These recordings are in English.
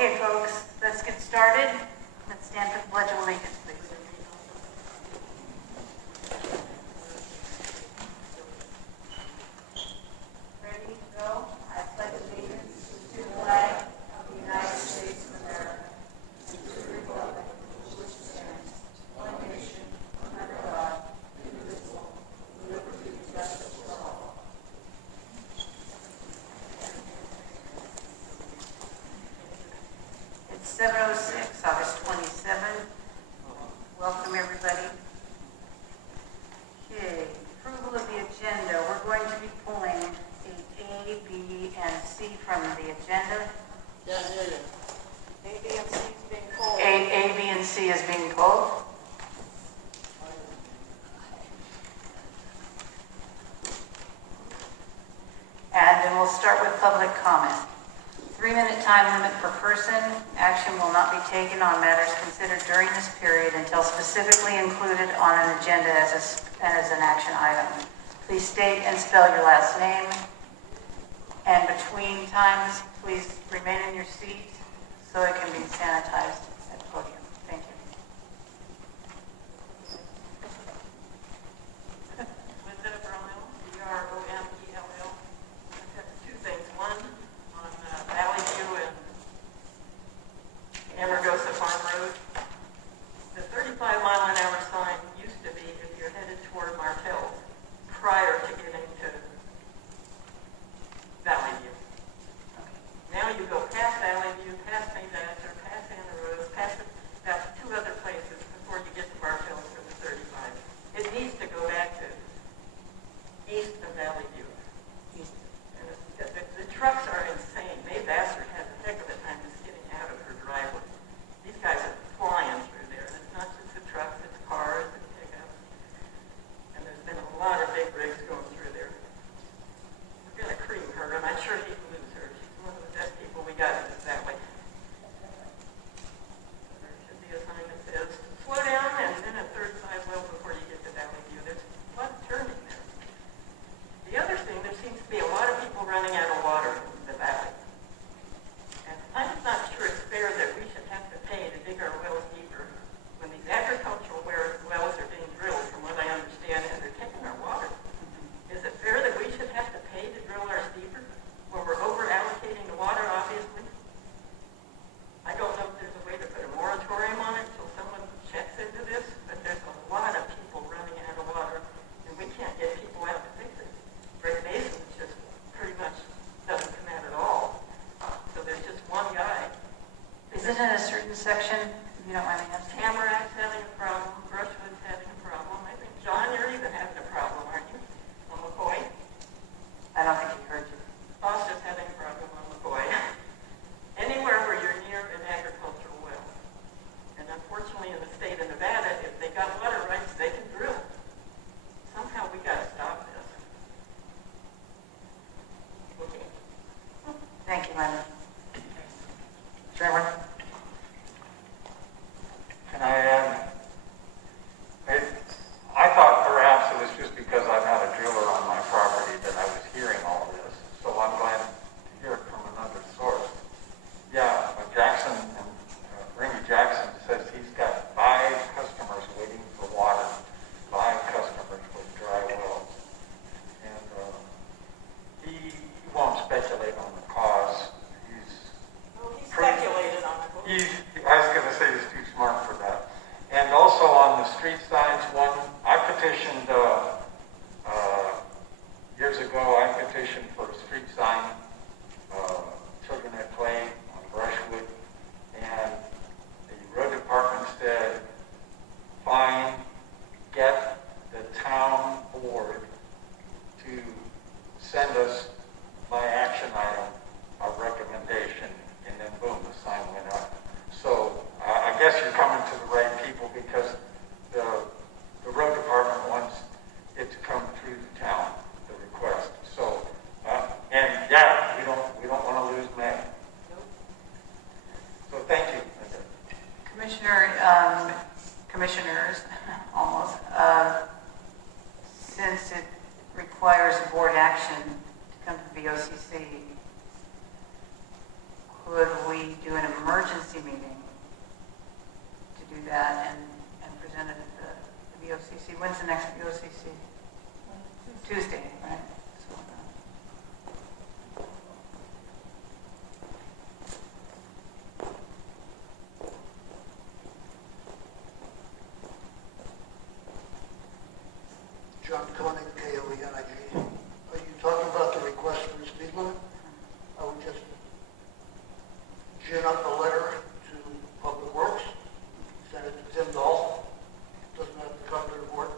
Okay, folks, let's get started. Let's stand for the Pledge of Allegiance, please. Ready to go? I pledge allegiance to the flag of the United States of America, and to the republic which stands, one nation, under God, indivisible, with liberty and justice for all. It's 7:06, August 27th. Welcome, everybody. Okay, approval of the agenda. We're going to be pulling A, B, and C from the agenda. Can't hear you. A, B, and C is being pulled. A, B, and C is being pulled. And then we'll start with public comment. 3-minute time limit per person. Action will not be taken on matters considered during this period until specifically included on an agenda as an action item. Please state and spell your last name. And between times, please remain in your seat so it can be sanitized at the podium. Thank you. Linda Bromell, Bromell. I have two things. One, on Valley View and Amargosa Farm Road. The 35-mile-an-hour sign used to be if you're headed toward Martell prior to getting to Valley View. Now you go past Valley View, past St. Asher, past Santa Rosa, past about two other places before you get to Martell for the 35. It needs to go back to east of Valley View. And the trucks are insane. Mae Vassar has a heck of a time just getting out of her driveway. These guys are flying through there. And it's not just the trucks, it's cars and pickups. And there's been a lot of big rigs going through there. We're going to cream her, and I'm sure he can lose her. She's one of the best people we got in this valley. There should be a sign that says, slow down, and then a 35 well before you get to Valley View. There's a lot of turning there. The other thing, there seems to be a lot of people running out of water in the valley. And I'm not sure it's fair that we should have to pay to dig our wells deeper when these agricultural wells are being drilled, from what I understand, and they're taking our water. Is it fair that we should have to pay to drill ours deeper when we're over-allocating the water, obviously? I don't know if there's a way to put a moratorium on it until someone checks into this, but there's a lot of people running out of water, and we can't get people out to fix it. Great Basin just pretty much doesn't come out at all. So there's just one guy. Is it in a certain section? If you don't mind me asking. Tamarack's having a problem. Brushwood's having a problem. I think, John, you're even having a problem, aren't you? On McCoy? I don't think he heard you. Foster's having a problem on McCoy. Anywhere where you're near an agricultural well. And unfortunately in the state of Nevada, if they got water rights, they can drill. Somehow we got to stop this. Okay. Thank you, Linda. Chairman, can I add? I thought perhaps it was just because I'm not a driller on my property that I was hearing all this. So I'm glad to hear it from another source. Yeah, Jackson, Randy Jackson says he's got 5 customers waiting for water, 5 customers with dry wells. And he won't speculate on the cause. He speculated on it. I was going to say he's too smart for that. And also on the street signs, I petitioned years ago. I petitioned for a street sign, Children at Play on Brushwood, and the road department said, "Fine, get the town board to send us my action item, a recommendation," and then boom, the sign went up. So I guess you're coming to the right people, because the road department wants it to come through the town, the request. So, and yeah, we don't want to lose May. So thank you, Linda. Commissioners, almost, since it requires board action to come to the VOCC, could we do an emergency meeting to do that and present it at the VOCC? When's the next VOCC? Tuesday, right? So, John Koenig, KOENIG. Are you talking about the request for the speed limit? I would just gin up a letter to Public Works, send it to Tim Dahl. Doesn't have to come to the board.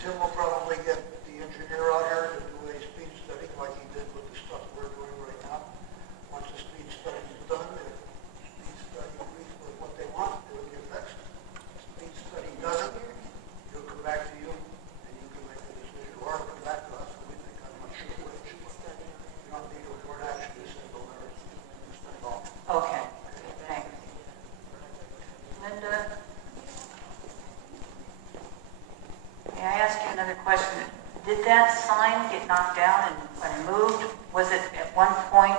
Tim will probably get the engineer out here to do a speed study like he did with the stuff we're doing right now. Once the speed study is done, if speed study agrees with what they want, it will get fixed. Speed study doesn't, he'll come back to you and you can make a decision, or come back to us and we think I'm not sure which. You don't need a board action to send a letter. okay, thanks. Linda? May I ask you another question? Did that sign get knocked down and moved? Was it at one point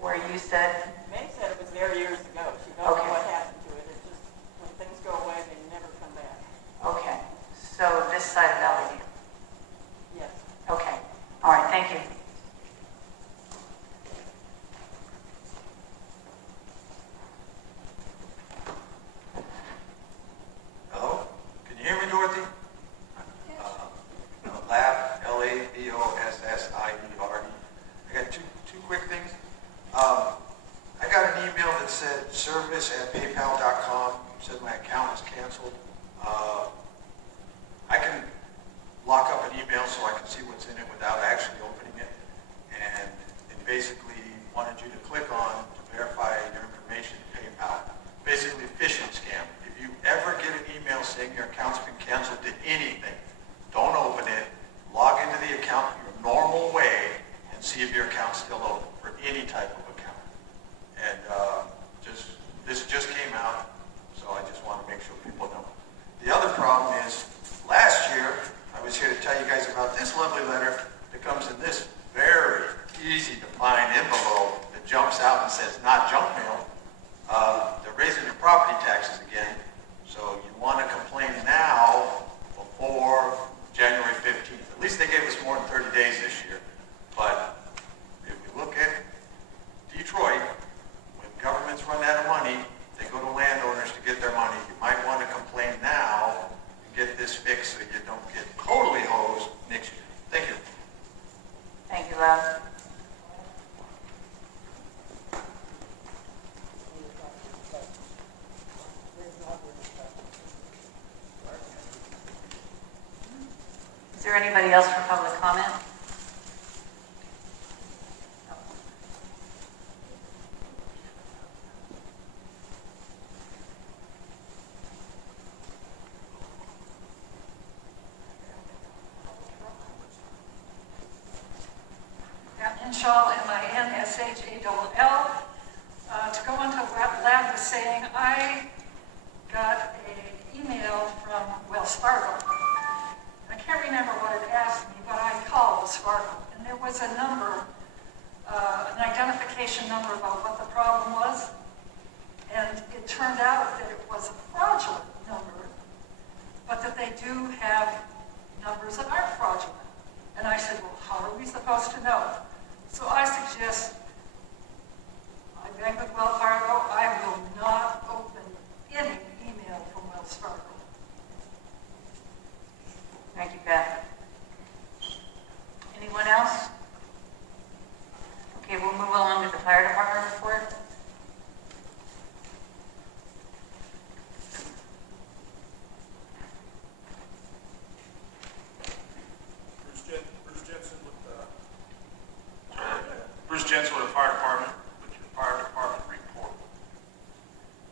where you said, May said it was there years ago. She knows Okay. what happened to it. It's just, when things go away, they never come back. okay, so this side of Valley View? Yes. Okay, all right, thank you. Hello? Can you hear me, Dorothy? Lab, Labossieder. I got two quick things. I got an email that said service@paypal.com, said my account is canceled. I can lock up an email so I can see what's in it without actually opening it. And it basically wanted you to click on to verify your information to PayPal. Basically a phishing scam. If you ever get an email saying your account's been canceled to anything, don't open it. Log into the account your normal way and see if your account's still open for any type of account. And this just came out, so I just want to make sure people know. The other problem is, last year, I was here to tell you guys about this lovely letter that comes in this very easy to find envelope that jumps out and says, not junk mail. They're raising your property taxes again, so you want to complain now before January 15th. At least they gave us more than 30 days this year. But if we look at Detroit, when governments run out of money, they go to landowners to get their money. You might want to complain now and get this fixed so you don't get totally hosed next year. Thank you. Thank you, Rob. Is there anybody else for public comment? Inshall, M-I-N-S-H-A-L-L. To go into what Lab was saying, I got an email from Wells Fargo. I can't remember what it asked me, but I called Wells Fargo, and there was a number, an identification number about what the problem was, and it turned out that it was a fraudulent number, but that they do have numbers that aren't fraudulent. And I said, well, how are we supposed to know? So I suggest, I beg with Wells Fargo, I will not open any email from Wells Fargo. Thank you, Beth. Anyone else? Okay, we'll move along to the fire department report. Bruce Jensen with the fire department, with your fire department report.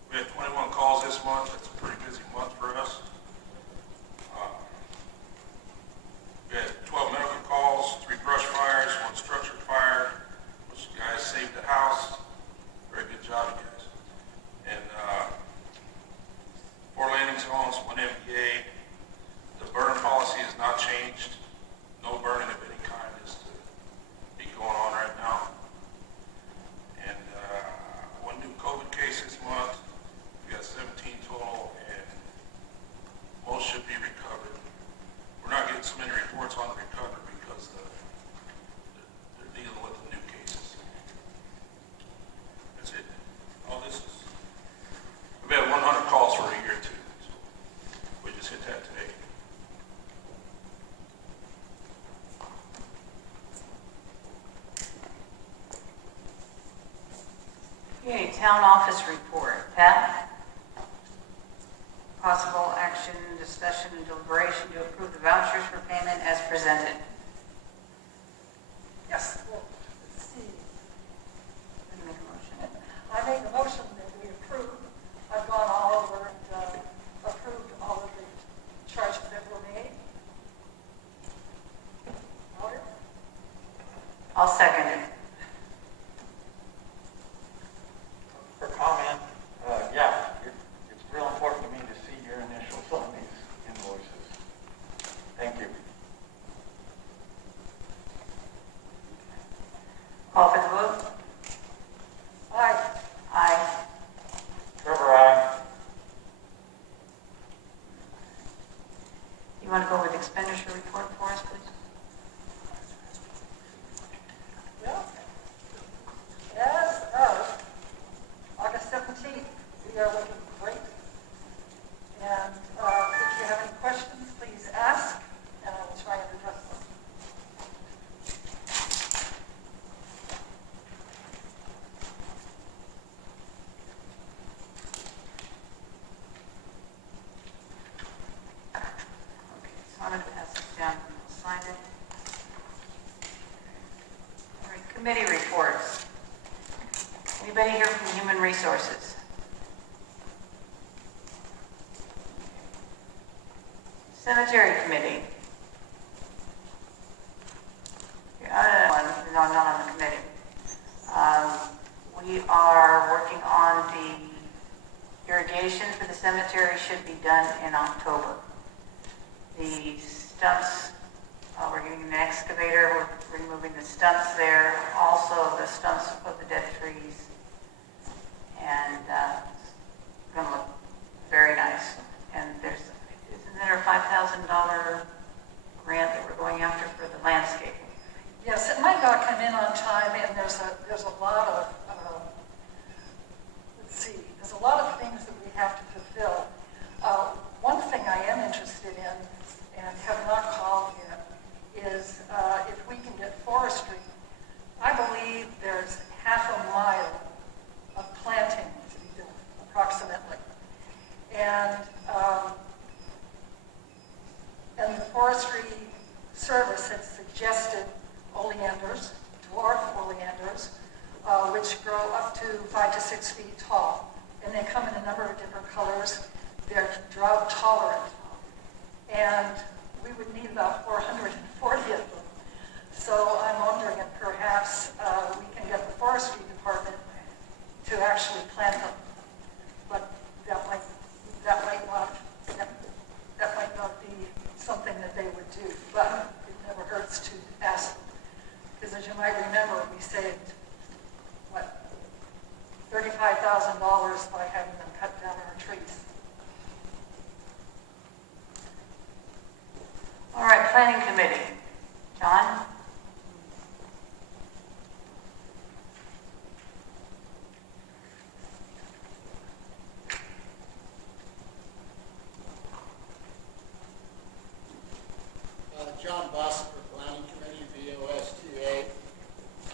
We had 21 calls this month. It's a pretty busy month for us. town office report. Pat? Possible action, discussion, and deliberation to approve the vouchers for payment as presented. Yes, well, let's see. Make a motion. I make a motion that we approve. I've gone all over and approved all of the charges that were made. Voted? I'll second it. For comment, yeah, it's real important to me to see your initials on these invoices. Thank you. Call for the vote. Aye. Aye. Trevor, aye. You want to go with expenditure report for us, please? Well, as of August 17th, we are looking great. And if you have any questions, please ask, and I will try and address them. Okay, so I'm going to pass this down and we'll sign it. All right, committee reports. Anybody here from Human Resources? Cemetery Committee. No, not on the committee. We are working on the irrigation for the cemetery, should be done in October. The stumps, we're getting an excavator, we're removing the stumps there, also the stumps of the dead trees. And it's going to look very nice. And isn't there a $5,000 grant that we're going after for the landscaping? Yes, it might not come in on time, and there's a lot of, there's a lot of things that we have to fulfill. One thing I am interested in, and have not called yet, is if we can get forestry. I believe there's half a mile of planting to be done, approximately. And the forestry service had suggested oleanders, dwarf oleanders, which grow up to 5 to 6 feet tall. And they come in a number of different colors. They're drought tolerant. And we would need about 440 of them. So I'm wondering if perhaps we can get the forestry department to actually plant them. But that might not be something that they would do. But it never hurts to ask them. Because as you might remember, we saved, $35,000 by having them cut down our trees. All right, Planning Committee. John? John Boss for Planning Committee, VOSTA.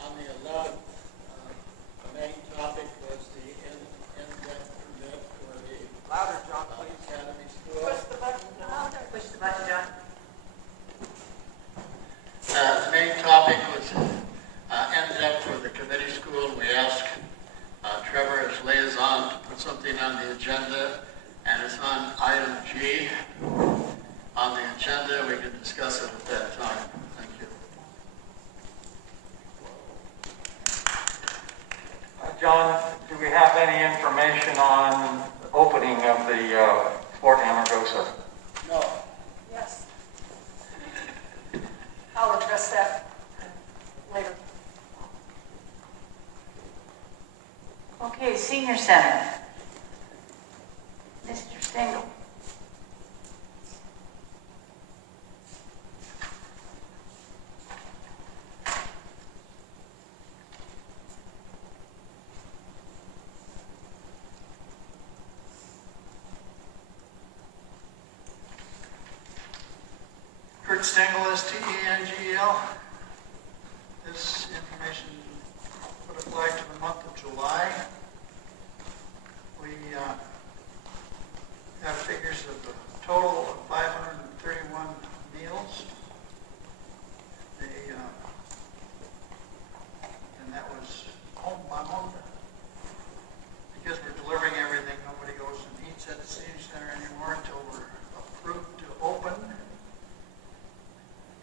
On the 11th, the main topic was the in-depth permit for the Louder, John, please. Academy School. Push the button. Push the button, John. The main topic was in-depth for the committee school. We asked Trevor as liaison to put something on the agenda, and it's on item G on the agenda. We can discuss it at that time. Thank you. John, do we have any information on the opening of the Fort Amargosa? No. Yes. I'll address that later. Okay, Senior Center. Mr. Stengel. Kurt Stengel, Stengel. This information would apply to the month of July. We have figures of a total of 531 meals. And that was home by home. Because we're delivering everything, nobody goes and eats at the senior center anymore until we're approved to open.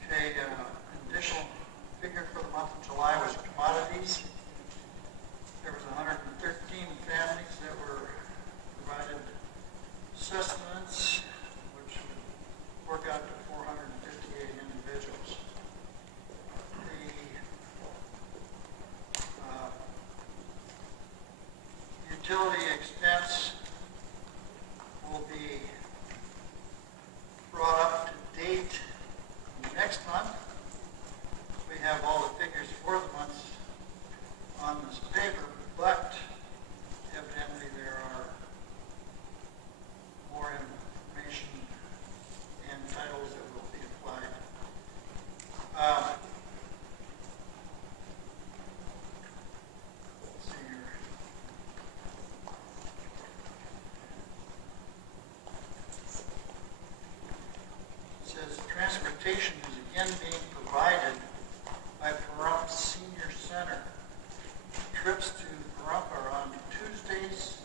Okay, an additional figure for the month of July was commodities. There was 113 families that were provided sustenance, which would work out to 458 individuals. The utility expense will be brought up to date next month. We have all the figures for the months on this paper, but evidently there are more information and titles that will be applied. Let's see here. It says transportation is again being provided by Pahrump Senior Center. Trips to Pahrump are on Tuesdays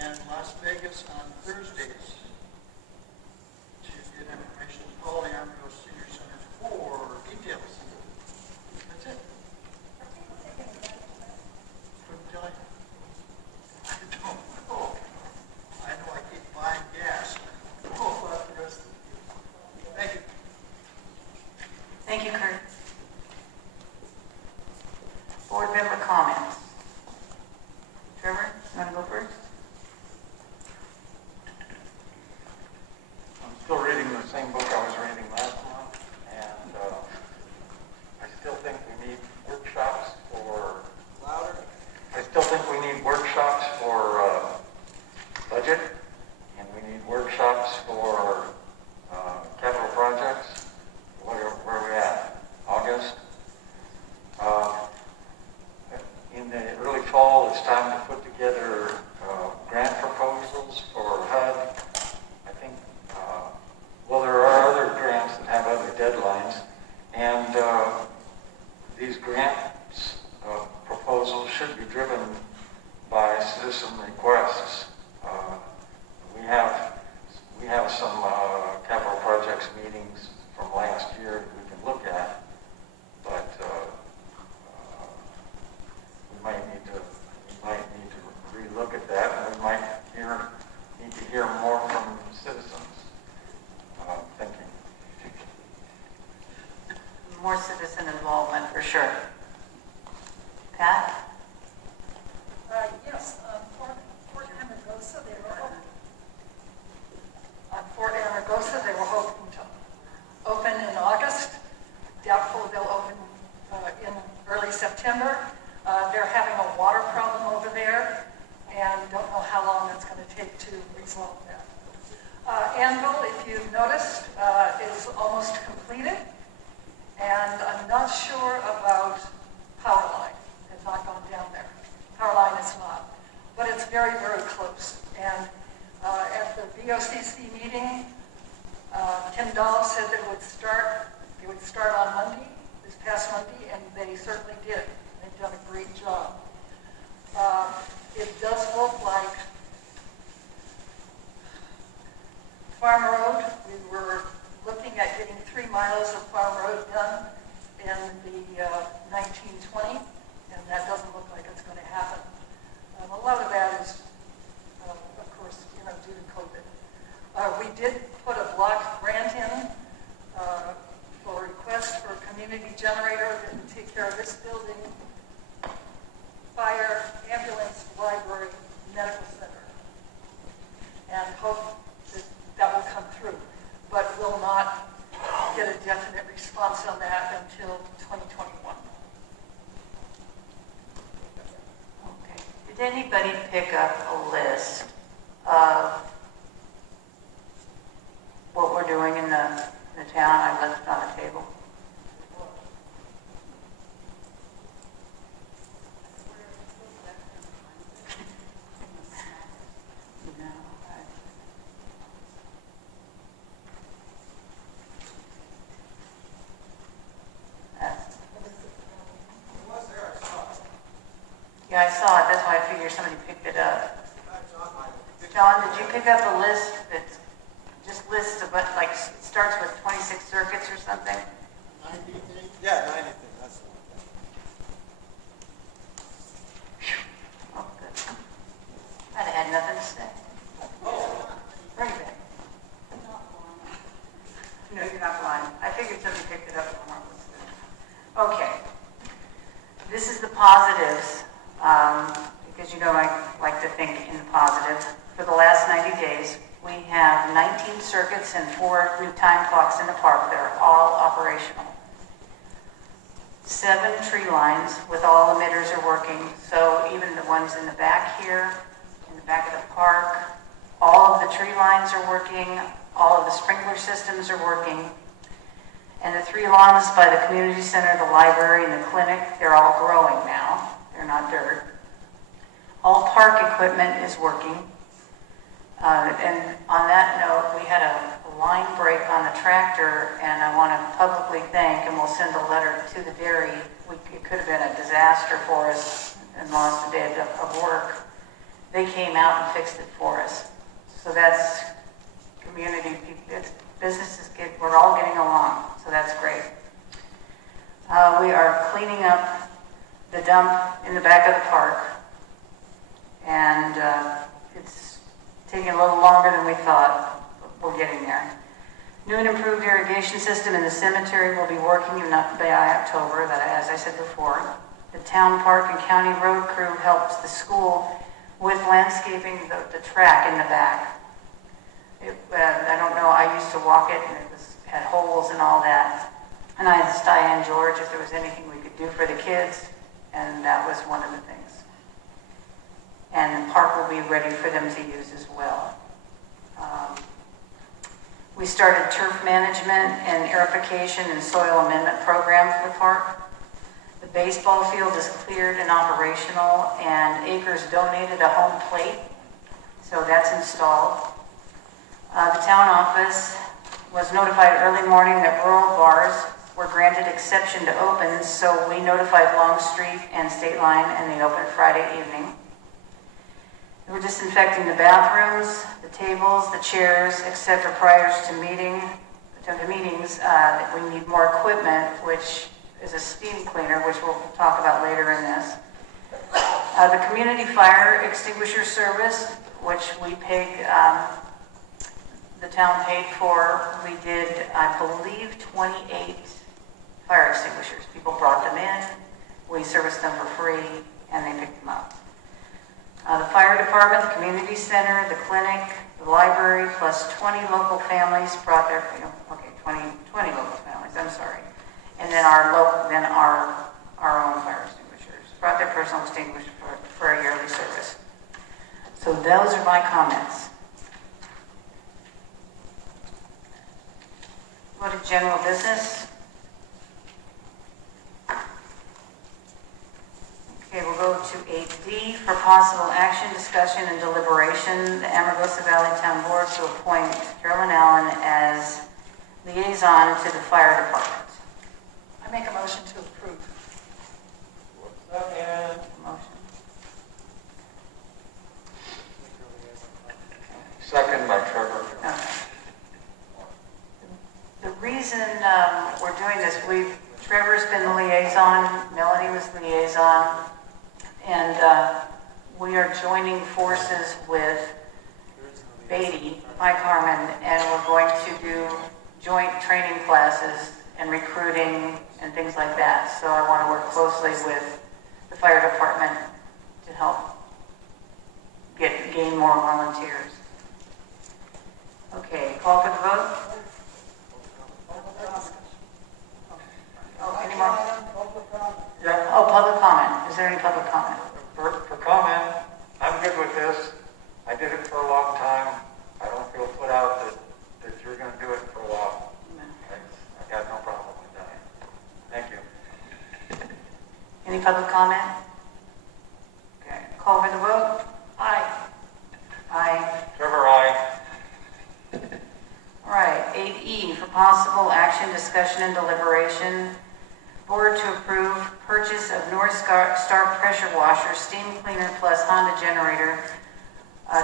and Las Vegas on Thursdays. To get information, call the Amargosa Senior Center for details. That's it. Couldn't tell you. I don't know. I know I keep buying gas. Oh, about the rest of it. Thank you. Thank you, Kurt. Board member comments. Trevor, you want to go first? I'm still reading the same book I was reading last month, and I still think we need workshops for budget, and we need workshops for capital projects. Where are we at? August. In the early fall, it's time to put together grant proposals for HUD. I think, there are other grants that have other deadlines, and these grants proposals should be driven by citizen requests. We have some capital projects meetings from last year that we can look at, but we might need to relook at that, and we might need to hear more from citizens. Thinking. More citizen involvement, for sure. Pat? Yes, Fort Amargosa, they were hoping to open in August. Doubtful they'll open in early September. They're having a water problem over there, and don't know how long it's going to take to resolve that. Anvil, if you've noticed, is almost completed, and I'm not sure about power line. It's not gone down there. Power line is not, but it's very, very close. And at the VOCC meeting, Tim Dahl said that it would start on Monday, this past Monday, and they certainly did. They've done a great job. It does look like Farm Road, we were looking at getting 3 miles of Farm Road done in the 1920, and that doesn't look like it's going to happen. A lot of that is, of course, due to COVID. We did put a block grant in for a request for a community generator that would take care of this building, fire, ambulance, library, medical center, and hope that will come through, but will not get a definite response on that until 2021. Okay. Did anybody pick up a list of what we're doing in the town? I left it on the table. Yeah, I saw it, that's why I figured somebody picked it up. John, did you pick up a list that just lists of, like, starts with 26 circuits or something? Yeah, 90 things, that's the one. Oh, good. I'd have had nothing to say. Bring it back. No, you're not blind. I figured somebody picked it up and weren't listening. Okay. This is the positives, because you know I like to think in the positive. For the last 90 days, we have 19 circuits and 4 new time clocks in the park that are all operational. 7 tree lines with all emitters are working, so even the ones in the back here, in the back of the park, all of the tree lines are working, all of the sprinkler systems are working, and the 3 lawns by the community center, the library, and the clinic, they're all growing now. They're not dirt. All park equipment is working. And on that note, we had a line break on the tractor, and I want to publicly thank, and we'll send a letter to the dairy. It could have been a disaster for us and lost a day of work. They came out and fixed it for us. So that's community, it's businesses, we're all getting along, so that's great. We are cleaning up the dump in the back of the park, and it's taking a little longer than we thought, but we're getting there. New and improved irrigation system in the cemetery will be working by October, that, as I said before. The town park and county road crew helps the school with landscaping the track in the back. I don't know, I used to walk it and it had holes and all that. And I asked Diane George if there was anything we could do for the kids, and that was one of the things. And the park will be ready for them to use as well. We started turf management and aerification and soil amendment program for the park. The baseball field is cleared and operational, and Acres donated a home plate, so that's installed. The town office was notified early morning that rural bars were granted exception to open, so we notified Longstreet and State Line, and they opened Friday evening. We're disinfecting the bathrooms, the tables, the chairs, etc. prior to the meetings. We need more equipment, which is a steam cleaner, which we'll talk about later in this. The community fire extinguisher service, which we paid, the town paid for. We did, I believe, 28 fire extinguishers. People brought them in, we serviced them for free, and they picked them up. The fire department, the community center, the clinic, the library, plus 20 local families brought their, 20 local families, I'm sorry. And then our own fire extinguishers brought their personal extinguisher for a yearly service. So those are my comments. Go to general business. Okay, we'll go to 8D for possible action, discussion, and deliberation. The Amargosa Valley Town Board to appoint Carolyn Allen as liaison to the fire department. I make a motion to approve. Motion. Second by Trevor. Okay. The reason we're doing this, Trevor's been the liaison, Melanie was the liaison, and we are joining forces with Beatty, Mike Harmon, and we're going to do joint training classes and recruiting and things like that. So I want to work closely with the fire department to help gain more volunteers. Okay, call for the vote. Oh, any more? Yeah. Oh, public comment. Is there any public comment? For comment, I'm good with this. I did it for a long time. I don't feel put out that you're going to do it for a while. I got no problem with that. Thank you. Any public comment? Okay, call for the vote. Aye. Aye. Trevor, aye. All right, 8E for possible action, discussion, and deliberation. Board to approve purchase of North Star pressure washer, steam cleaner plus Honda generator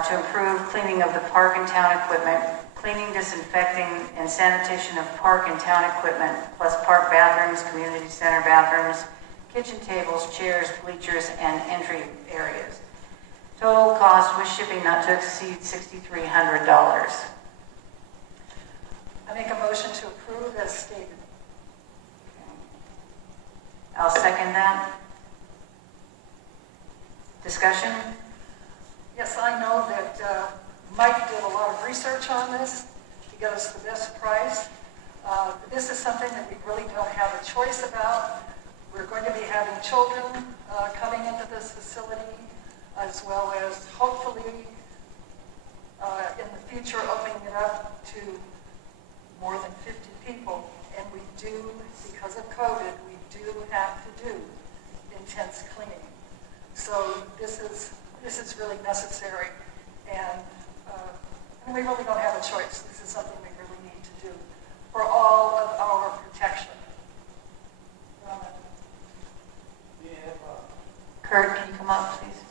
to improve cleaning of the park and town equipment, cleaning, disinfecting, and sanitation of park and town equipment, plus park bathrooms, community center bathrooms, kitchen tables, chairs, bleachers, and entry areas. Total cost with shipping not to exceed $6,300. I make a motion to approve as stated. I'll second that. Discussion? Yes, I know that Mike did a lot of research on this to get us the best price. This is something that we really don't have a choice about. We're going to be having children coming into this facility, as well as hopefully in the future opening it up to more than 50 people. And we do, because of COVID, we do have to do intense cleaning. So this is really necessary, and we really don't have a choice. This is something we really need to do for all of our protection. Kurt, can you come up, please?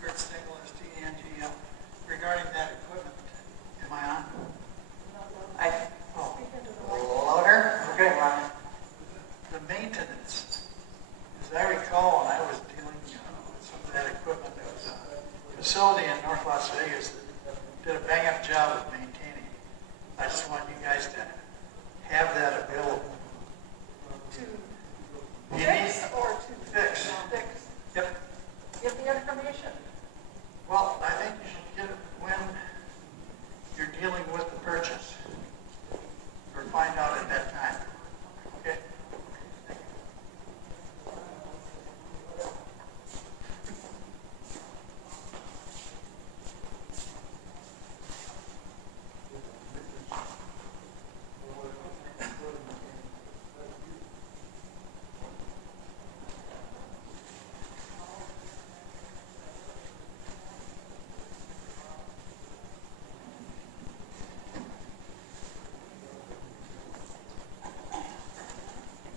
Kurt Stengel, STNGL. Regarding that equipment, am I on? Louder? Okay. The maintenance, as I recall, when I was dealing with some of that equipment, there was a facility in North Las Vegas that did a bang-up job of maintaining. I just want you guys to have that available. To You fix need- or to Fix. fix? Yep. Give the information. Well, I think you should get it when you're dealing with the purchase, or find out at that time. Okay?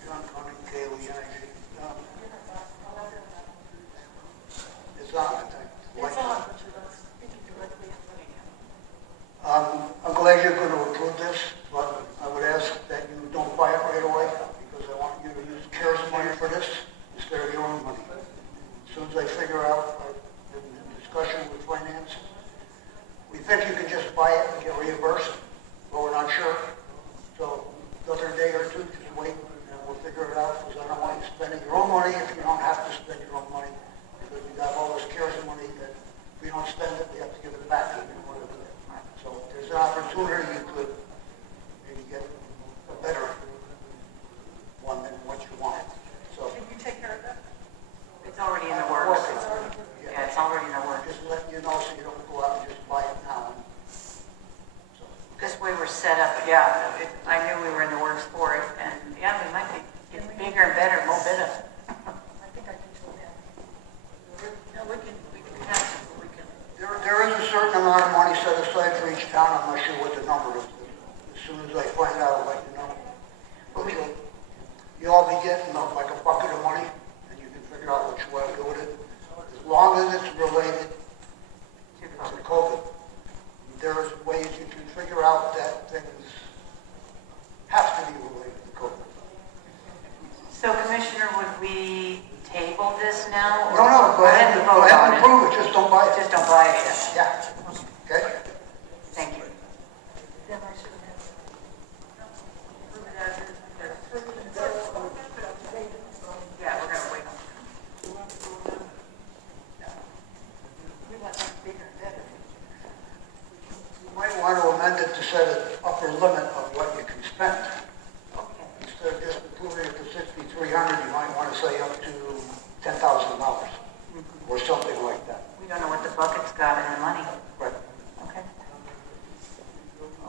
John Conning, KLEIG. It's on, I think. It's on, but you're not speaking directly into it. I'm glad you're going to approve this, but I would ask that you don't buy it right away, because I want you to use CARES money for this instead of your own money. As soon as I figure out, in discussion with finance, we think you can just buy it and get reimbursed, but we're not sure. So another day or two, just wait, and we'll figure it out, because I don't want you spending your own money if you don't have to spend your own money, because we got all this CARES money that if we don't spend it, we have to give it back to you. So if there's an opportunity, you could maybe get a better one than what you wanted. So Can you take care of that? It's already in the works. It's already- Yeah, it's already in the works. just letting you know so you don't go out and just buy it now. So, This way we're set up, yeah, I knew we were in the works for it, and yeah, we might be getting bigger and better, more better. I think I can do that. No, we can have some, we can. there is a certain amount of money set aside for each town. I'm not sure what the number is. As soon as I find out, I'll let you know. But you'll all be getting like a bucket of money, and you can figure out what you want to do with it. As long as it's related to COVID. There's ways you can figure out that things have to be related to COVID. So Commissioner, would we table this now? or- No, go ahead and vote on it. approve it, just don't buy it. Just don't buy it yet. Yeah, okay? Thank you. Then I should have. Yeah, we're gonna wait. We want something bigger and better. You might want to amend it to set an upper limit of what you can spend. Okay. Instead of just approving it for $6,300, you might want to say up to $10,000 or something like that. We don't know what the bucket's got in the money. Right. Okay.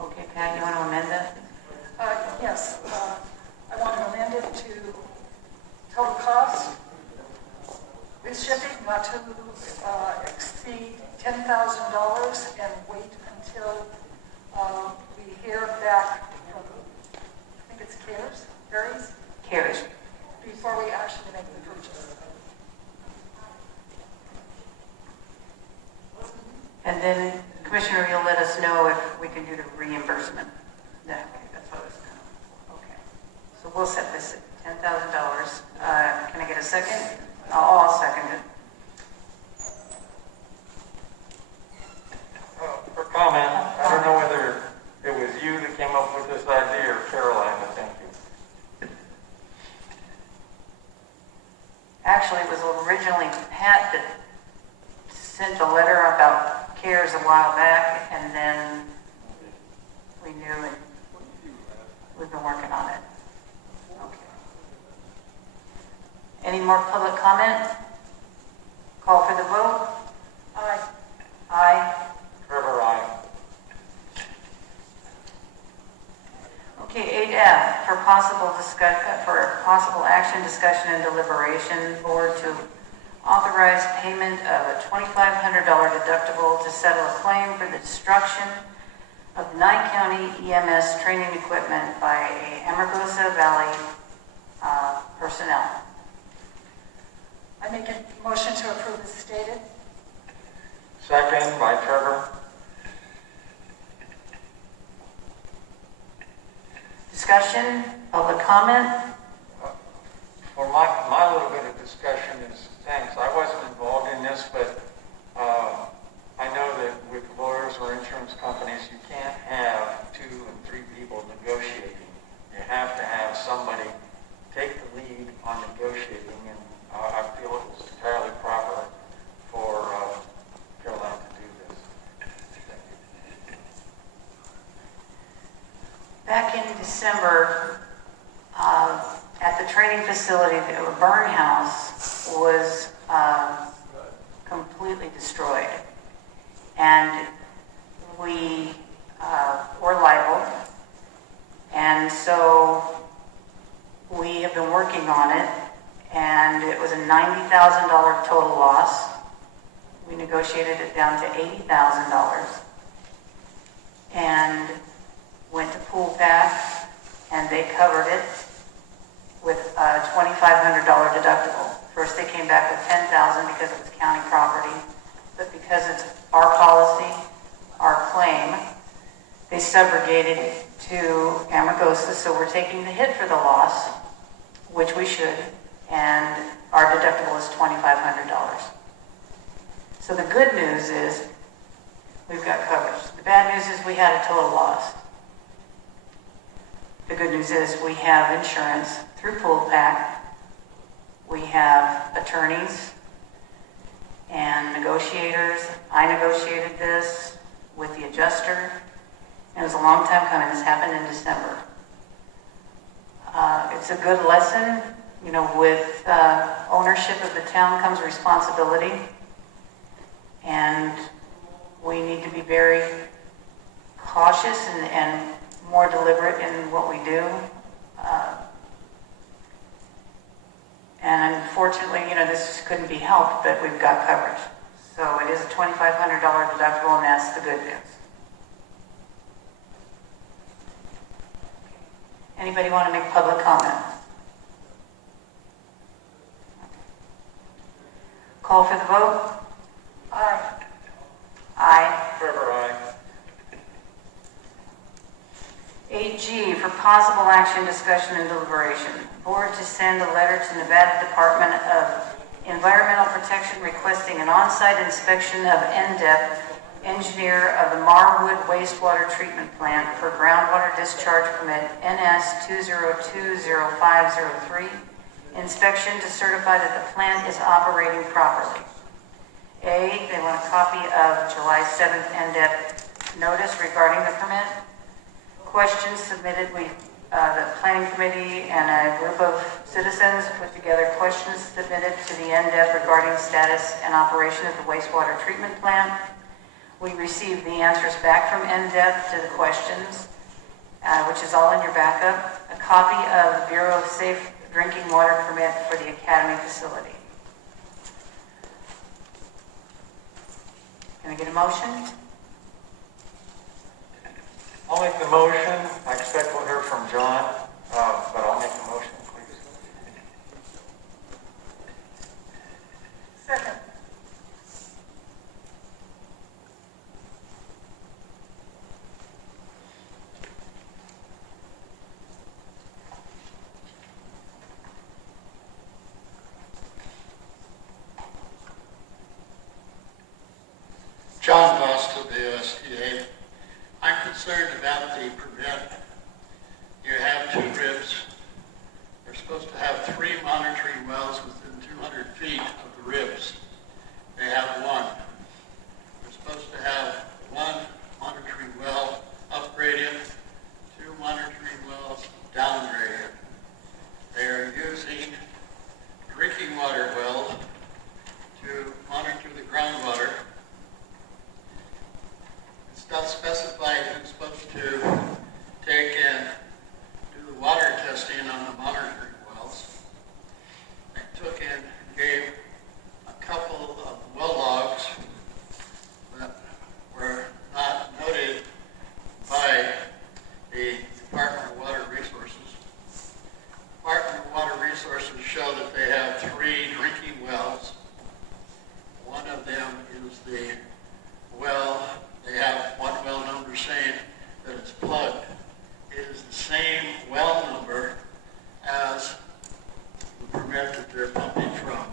Okay, Pat, you want to amend that? Yes, I want to amend it to total cost with shipping not to exceed $10,000 and wait until we hear back from, I think it's Carries, Carries. before we actually make the purchase. And then, Commissioner, you'll let us know if we can do the reimbursement. Yeah, okay, that's what I was going to, okay. So we'll set this at $10,000. Can I get a second? I'll second it. For comment, I don't know whether it was you that came up with this idea or Caroline, I think you. Actually, it was originally Pat that sent a letter about CARES a while back, and then we knew and we've been working on it. Okay. Any more public comment? Call for the vote? Aye. Aye. Trevor, aye. Okay, 8F, for possible action, discussion, and deliberation, board to authorize payment of a $2,500 deductible to settle a claim for the destruction of Nye County EMS training equipment by Amargosa Valley personnel. I make a motion to approve as stated. Second by Trevor. Discussion, public comment? For my little bit of discussion is, thanks, I wasn't involved in this, but I know that with lawyers or insurance companies, you can't have 2 and 3 people negotiating. You have to have somebody take the lead on negotiating, and I feel it was entirely proper for Caroline to do this. Thank you. Back in December, at the training facility, the burn house was completely destroyed. And we were liable. And so we have been working on it, and it was a $90,000 total loss. We negotiated it down to $80,000 and went to Pool Pack, and they covered it with a $2,500 deductible. First they came back with $10,000 because it was county property, but because it's our policy, our claim, they subrogated it to Amargosa, so we're taking the hit for the loss, which we should, and our deductible is $2,500. So the good news is we've got coverage. The bad news is we had a total loss. The good news is we have insurance through Pool Pack. We have attorneys and negotiators. I negotiated this with the adjuster. It was a long time coming. This happened in December. It's a good lesson. You know, with ownership of the town comes responsibility. And we need to be very cautious and more deliberate in what we do. And unfortunately, you know, this couldn't be helped, but we've got coverage. So it is a $2,500 deductible, and that's the good news. Anybody want to make public comment? Call for the vote? Aye. Aye. Trevor, aye. 8G, for possible action, discussion, and deliberation. Board to send a letter to Nevada Department of Environmental Protection requesting an on-site inspection of NDEP, engineer of the Marwood Wastewater Treatment Plant for groundwater discharge permit NS 2020503. Inspection to certify that the plant is operating properly. A, they want a copy of July 7th NDEP notice regarding the permit. Questions submitted, the planning committee and a group of citizens put together questions submitted to the NDEP regarding status and operation of the wastewater treatment plant. We received the answers back from NDEP to the questions, which is all in your backup. A copy of the Bureau of Safe Drinking Water permit for the Academy facility. Can I get a motion? I'll make the motion. I expect we'll hear from John, but I'll make the motion, please. Second. John Voss to the USDA. I'm concerned about the permit. You have 2 ribs. They're supposed to have 3 monitoring wells within 200 feet of the ribs. They have 1. They're supposed to have 1 monitoring well upgraded, 2 monitoring wells downgraded. They are using drinking water wells to monitor the groundwater. It's not specified who's supposed to take and do the water testing on the monitoring wells. They took and gave a couple of well logs that were not noted by the Department of Water Resources. Department of Water Resources show that they have 3 drinking wells. One of them is the well, they have 1 well number saying that it's plugged. It is the same well number as the permit that they're pumping from.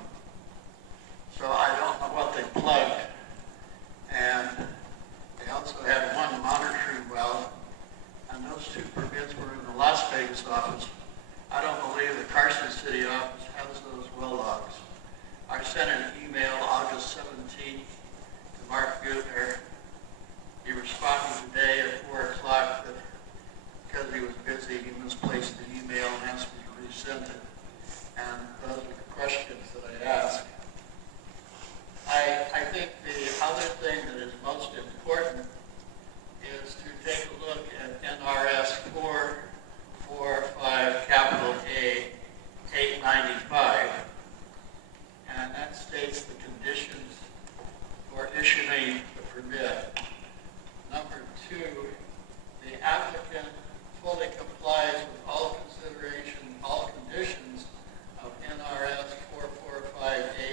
So I don't know what they plugged. And they also had 1 monitoring well, and those 2 permits were in the Las Vegas office. I don't believe the Carson City office has those well logs. I sent an email August 17th to Mark Gutner. He responded today at 4 o'clock that because he was busy, he misplaced the email and asked me to resend it. And those are the questions that I asked. I think the other thing that is most important is to take a look at NRS 445 capital A 895. And that states the conditions for issuing the permit. Number 2, the applicant fully complies with all conditions of NRS 445A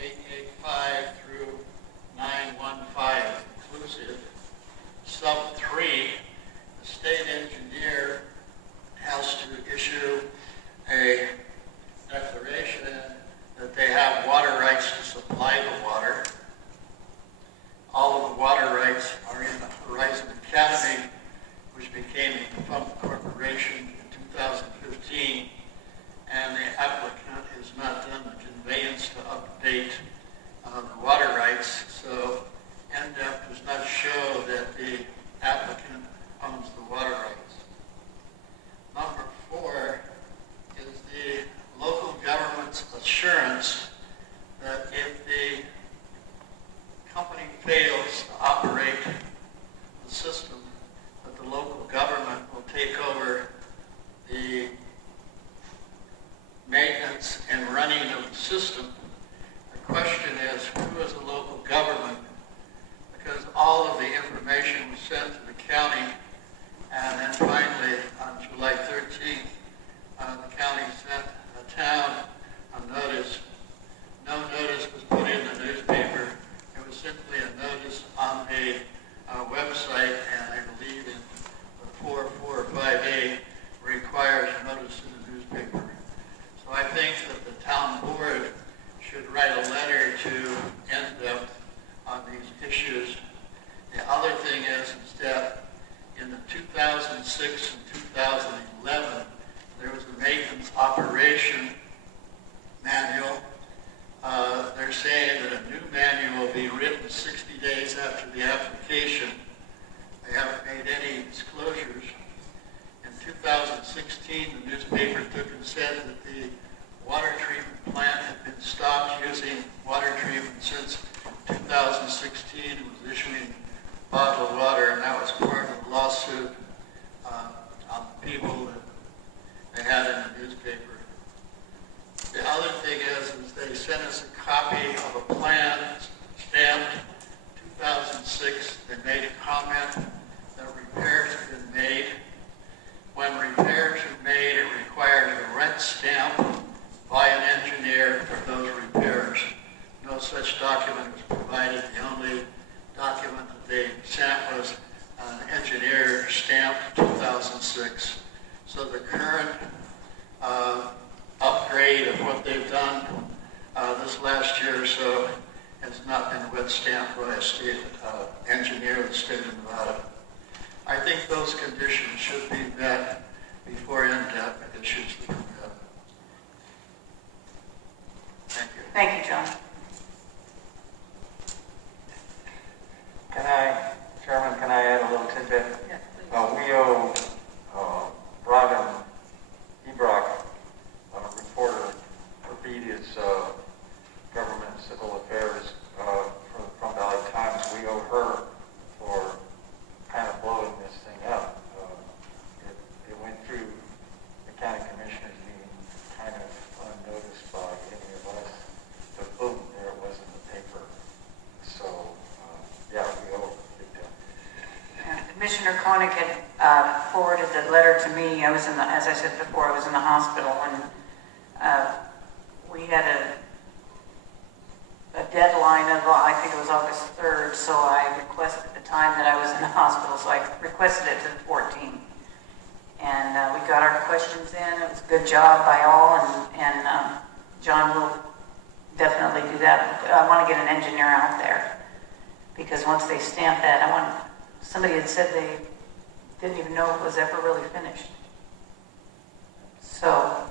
885 through 915 inclusive. Sub 3, the state engineer has to issue a declaration that they have water rights to supply the water. All of the water rights are in the Horizon Academy, which became a defunct corporation in 2015, and the applicant has not done the conveyance to update the water rights, so NDEP does not show that the applicant owns the water rights. Number 4 is the local government's assurance that if the company fails to operate the system, that the local government will take over the maintenance and running of the system. The question is, who is the local government? Because all of the information was sent to the county, and then finally, on July 13th, the county sent the town a notice. No notice was put in the newspaper. It was simply a notice on a website, and I believe in the 445A requires notice in the newspaper. So I think that the town board should write a letter to NDEP on these issues. The other thing is that in the 2006 and 2011, there was a maintenance operation manual. They're saying that a new manual will be written 60 days after the application. They haven't made any disclosures. In 2016, the newspaper took and said that the water treatment plant had been stopped using water treatment since 2016 and was issuing bottled water, and that was part of the lawsuit on the people that they had in the newspaper. The other thing is they sent us a copy of a plan stamped 2006. They made a comment that repairs have been made. When repairs are made, it requires a rent stamp by an engineer for those repairs. No such document was provided. The only document that they sent was an engineer stamped 2006. So the current upgrade of what they've done this last year or so has not been wet stamped by a state engineer of the state of Nevada. I think those conditions should be met before NDEP issues the permit. Thank you. Thank you, John. Chairman, can I add a little tidbit? Yes, please. We owe Robin Ebrock, a reporter for BD's Government and Civil Affairs from Valley Times. We owe her for kind of blowing this thing up. It went through the county commissioners meeting kind of unnoticed by any of us, but boom, there it was in the paper. So, yeah, we owe big time. Commissioner Koenig had forwarded the letter to me. I was as I said before, I was in the hospital, and we had a deadline of, I think it was August 3rd, so I requested the time that I was in the hospital, so I requested it to the 14th. And we got our questions in. It was a good job by all, and John will definitely do that. I want to get an engineer out there, because once they stamp that, somebody had said they didn't even know it was ever really finished. So,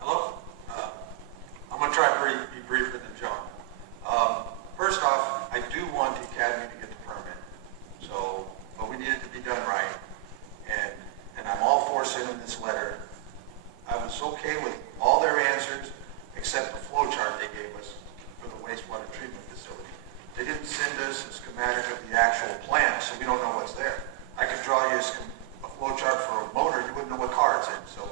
Hello? I'm going to try to be briefer than John. First off, I do want the academy to get the permit. So, but we need it to be done right. And I'm all for sending this letter. I was okay with all their answers except the flow chart they gave us for the wastewater treatment facility. They didn't send us a schematic of the actual plant, so we don't know what's there. I could draw you a flow chart for a motor, you wouldn't know what car it's in. So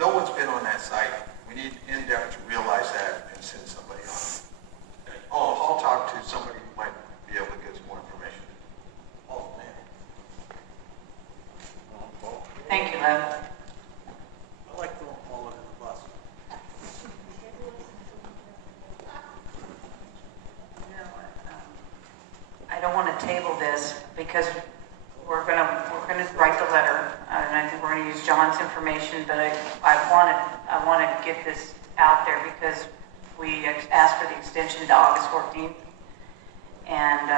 no one's been on that site. We need NDEP to realize that and send somebody on it. I'll talk to somebody who might be able to get some more information. Oh, man. thank you, Lev. I like throwing Paul under the bus. I don't want to table this because we're gonna write the letter, and I think we're gonna use John's information, but I want to get this out there because we asked for the extension to August 14th. And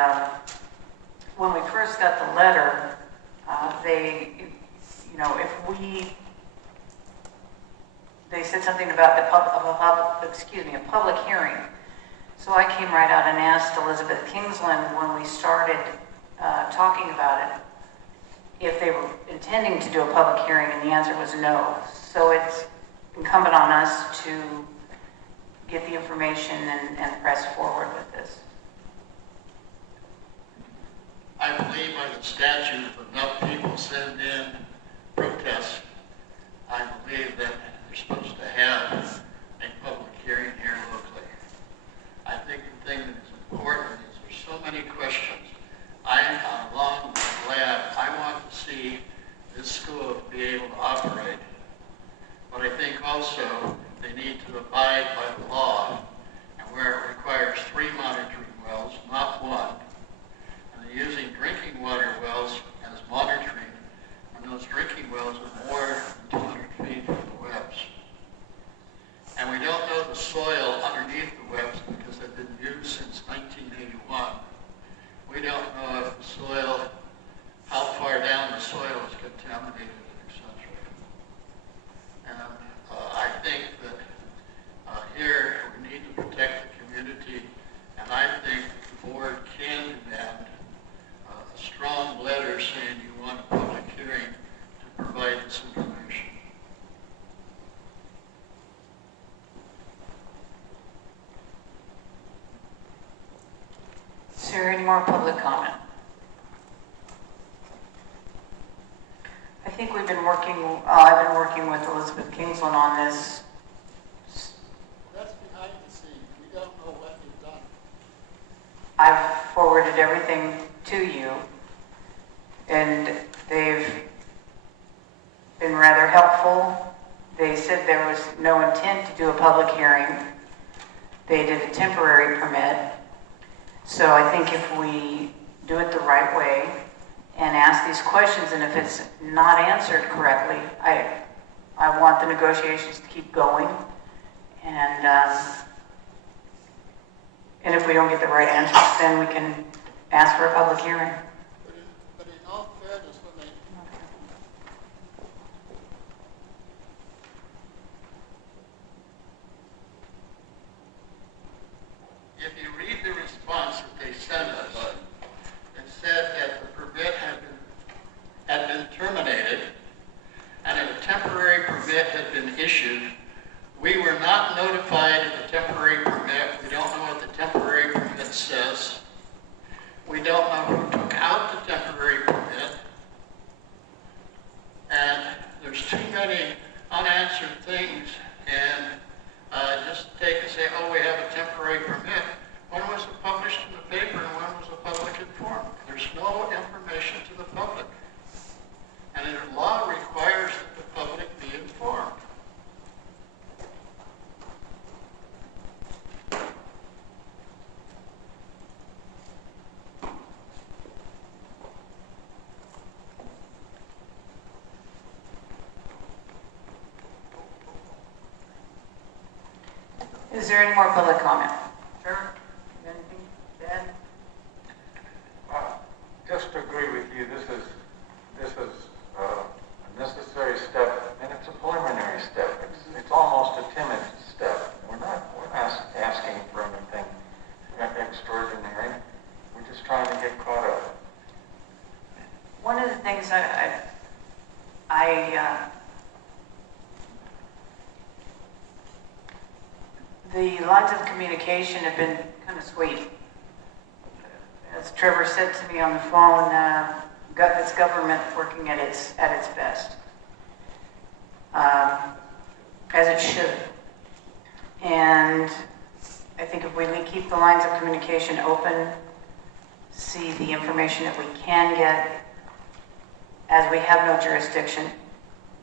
when we first got the letter, they said something about a public hearing. So I came right out and asked Elizabeth Kingsland when we started talking about it if they were intending to do a public hearing, and the answer was no. So it's incumbent on us to get the information and press forward with this. I believe by the statute, if enough people send in protests, I believe that they're supposed to have a public hearing here locally. I think the thing that is important is there's so many questions. Along with the lab, I want to see this school be able to operate. But I think also they need to abide by the law, and where it requires 3 monitoring wells, not 1. And they're using drinking water wells as monitoring, and those drinking wells are more than 200 feet from the webs. And we don't know the soil underneath the webs because they've been used since 1981. We don't know if the soil, how far down the soil is contaminated, etc. And I think that here we need to protect the community, and I think the board can demand a strong letter saying you want a public hearing to provide this information. Is there any more public comment? I think I've been working with Elizabeth Kingsland on this. That's behind the scenes. We don't know what you've done. forwarded everything to you, and they've been rather helpful. They said there was no intent to do a public hearing. They did a temporary permit. So I think if we do it the right way and ask these questions, and if it's not answered correctly, I want the negotiations to keep going. And if we don't get the right answers, then we can ask for a public hearing. But in all fairness, when they, if you read the response that they sent us, it said that the permit had been terminated and a temporary permit had been issued. We were not notified of the temporary permit. We don't know what the temporary permit says. We don't know who took out the temporary permit. And there's too many unanswered things. And just take and say, oh, we have a temporary permit. When was it published in the paper and when was the public informed? There's no information to the public. And the law requires that the public be informed. Is there any more public comment? Sure. Anything to add? Just to agree with you, this is a necessary step, and it's a preliminary step. It's almost a timid step. We're not asking for anything extraordinary. We're just trying to get caught up. One of the things the lines of communication have been kind of sweet. As Trevor said to me on the phone, it's government working at its best, as it should. And I think if we keep the lines of communication open, see the information that we can get, as we have no jurisdiction,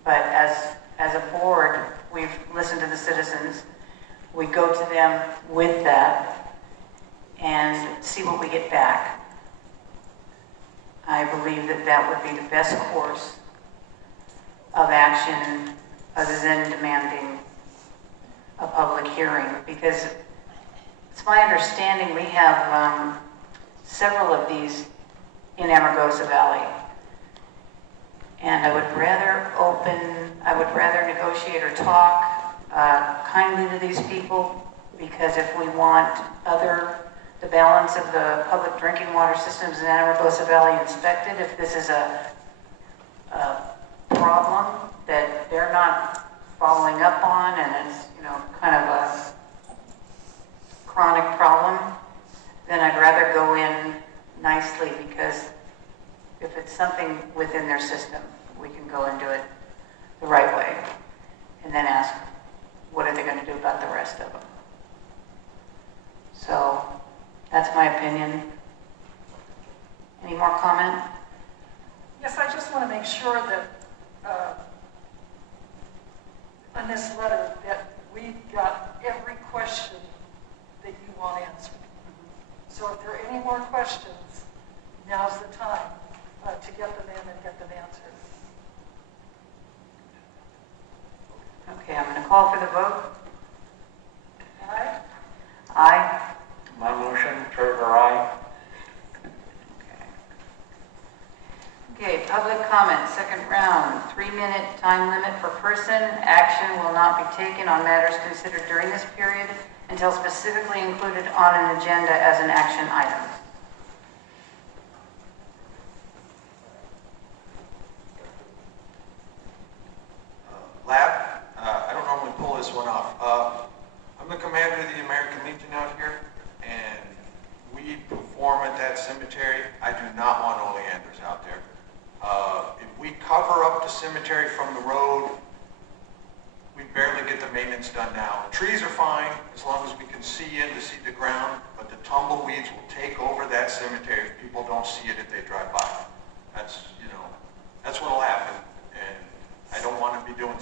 but as a board, we've listened to the citizens. We go to them with that and see what we get back. I believe that would be the best course of action other than demanding a public hearing, because it's my understanding we have several of these in Amargosa Valley. And I would rather negotiate or talk kindly to these people, because if we want the balance of the public drinking water systems in Amargosa Valley inspected, if this is a problem that they're not following up on, and it's kind of a chronic problem, then I'd rather go in nicely, because if it's something within their system, we can go and do it the right way, and then ask, what are they going to do about the rest of them? So that's my opinion. Any more comment? Yes, I just want to make sure that on this letter that we've got every question that you want answered. So if there are any more questions, now's the time to get them in and get them answered. Okay, I'm going to call for the vote. Aye? Aye. My motion, Trevor, aye. Okay, public comment, second round, 3-minute time limit per person. Action will not be taken on matters considered during this period until specifically included on an agenda as an action item. Lab, I don't normally pull this one off. I'm the commander of the American Legion out here, and we perform at that cemetery. I do not want oleanders out there. If we cover up the cemetery from the road, we barely get the maintenance done now. Trees are fine as long as we can see in to see the ground, but the tumbleweeds will take over that cemetery if people don't see it if they drive by. That's, you know, that's what'll happen. And I don't want to be doing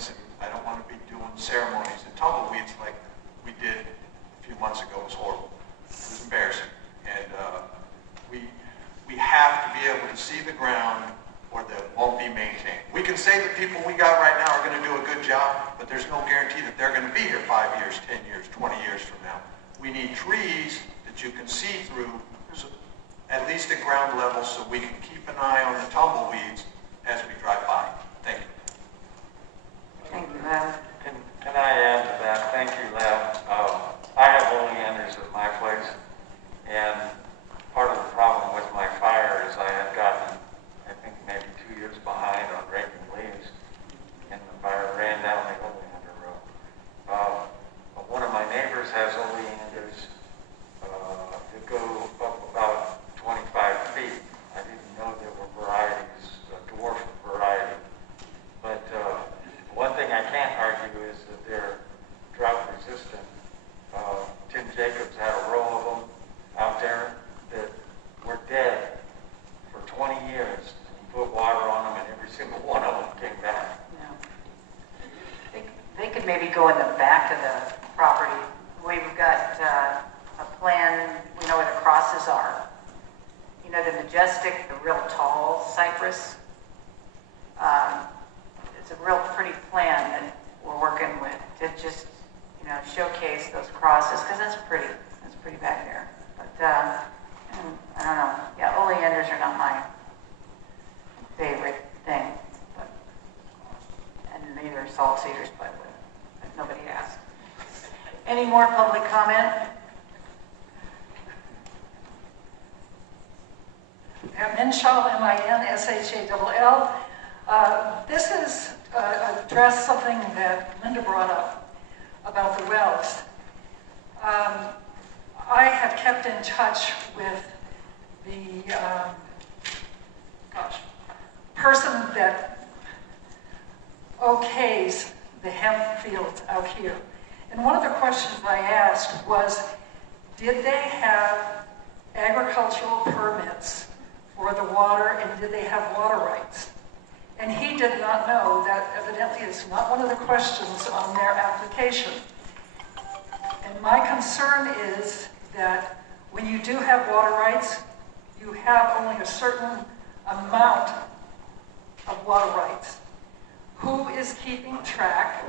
ceremonies and tumbleweeds like we did a few months ago. It was horrible. It was embarrassing. And we have to be able to see the ground or that won't be maintained. We can say the people we got right now are going to do a good job, but there's no guarantee that they're going to be here 5 years, 10 years, 20 years from now. We need trees that you can see through, so at least at ground level, so we can keep an eye on the tumbleweeds as we drive by. Thank you. Thank you, Lev. Can I add to that? Thank you, Lev. I have oleanders at my place, and part of the problem with my fire is I had gotten, I think, maybe 2 years behind on raking leaves, and the fire ran down the oleander row. One of my neighbors has oleanders that go up about 25 feet. I didn't know there were varieties, a dwarf variety. But one thing I can't argue is that they're drought resistant. Tim Jacobs had a row of them out there that were dead for 20 years. And he put water on them, and every single one of them came back. Yeah. They could maybe go in the back of the property. We've got a plan, we know where the crosses are. You know, the majestic, the real tall cypress. It's a real pretty plan that we're working with to just, you know, showcase those crosses, because that's pretty back there. But I don't know. Yeah, oleanders are not my favorite thing, but and neither are salt cedars, but nobody asked. Any more public comment? Minshall, M-I-N-S-H-A-L-L. This is address something that Linda brought up about the wells. I have kept in touch with the person that okays the hemp fields out here. And one of the questions I asked was, did they have agricultural permits for the water, and did they have water rights? And he did not know. That evidently is not one of the questions on their application. And my concern is that when you do have water rights, you have only a certain amount of water rights. Who is keeping track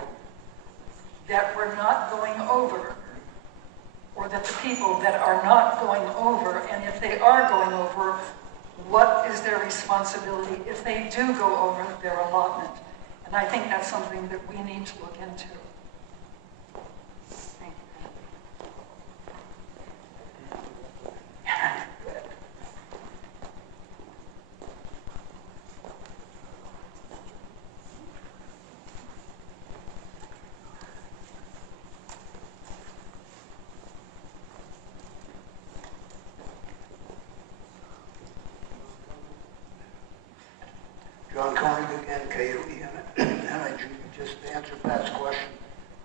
that we're not going over, or that the people that are not going over, and if they are going over, what is their responsibility if they do go over their allotment? And I think that's something that we need to look into. Thank John Koenig again, KUE-NIG. Just to answer Pat's question,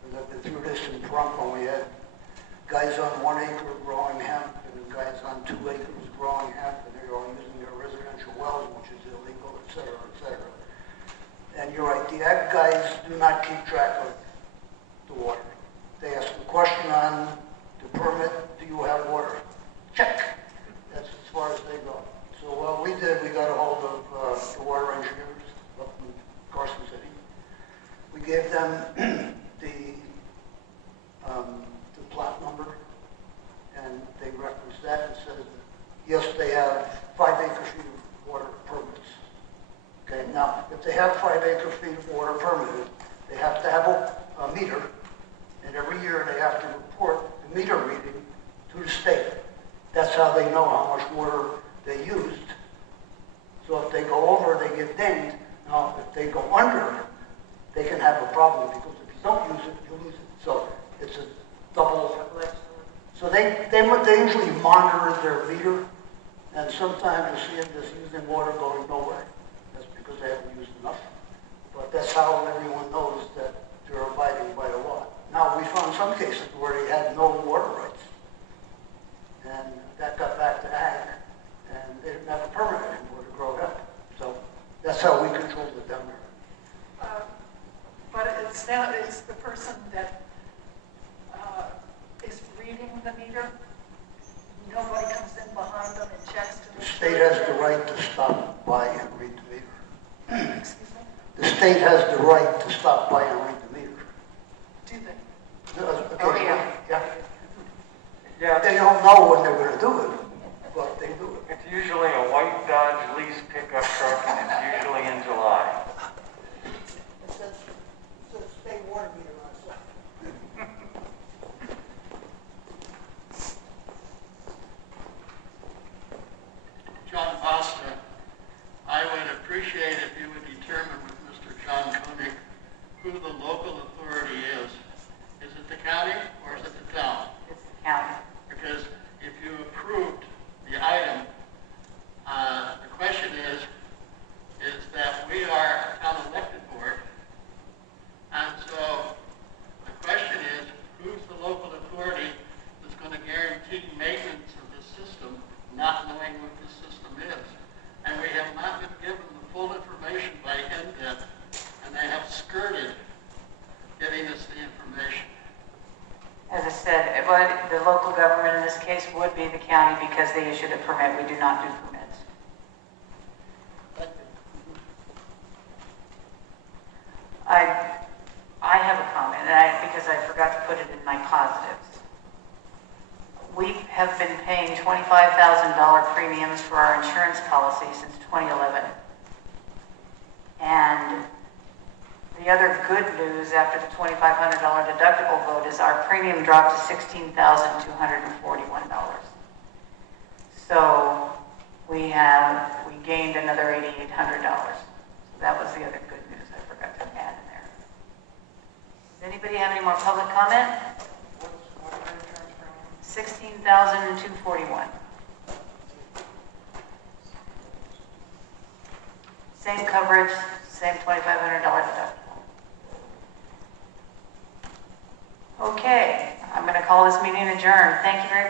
because I've been through this in Trump when we had guys on 1 acre growing hemp and guys on 2 acres growing hemp, and they're all using their residential wells, which is illegal, et cetera, et cetera. And you're right, the ag guys do not keep track of the water. They ask the question on the permit, do you have water? Check. That's as far as they go. So what we did, we got a hold of the water engineers up in Carson City. We gave them the plot number, and they referenced that and said, yes, they have 5 acre-feet of water permits. Okay, now, if they have 5 acre-feet of water permitted, they have to have a meter, and every year they have to report the meter reading to the state. That's how they know how much water they used. So if they go over, they get dinged. Now, if they go under, they can have a problem, because if you don't use it, you lose it. So it's a double. So they usually monitor their meter, and sometimes you see them just using water going nowhere. That's because they haven't used enough. But that's how everyone knows that they're abiding by the law. Now, we found some cases where they had no water rights. And state has the right to stop by and read the meter. Do they? Oh, yeah. Yeah. Yeah, They don't know when they're gonna do it, but they do it. it's usually a white Dodge lease pickup truck, and it's usually in July. It says state water meter on it. John Boston, I would appreciate if you would determine with Mr. John Koenig who the local authority is. Is it the county or is it the town? It's the county. Because if you approved the item, the question is that we are a town elected board, and so the question is, who's the local authority that's going to guarantee maintenance of the system, not knowing what the system is? And we have not been given the full information by NDEP, and they have skirted getting us the information. As I said, the local government in this case would be the county because they issued a permit. We do not do permits. I have a comment, because I forgot to put it in my positives. We have been paying $25,000 premiums for our insurance policy since 2011. And the other good news after the $2,500 deductible vote is our premium dropped to $16,241. So we gained another $8,800. So that was the other good news I forgot to add in there. Does anybody have any more public comment? $16,241. Same coverage, same $2,500 deductible. Okay, I'm going to call this meeting adjourned. Thank you very much.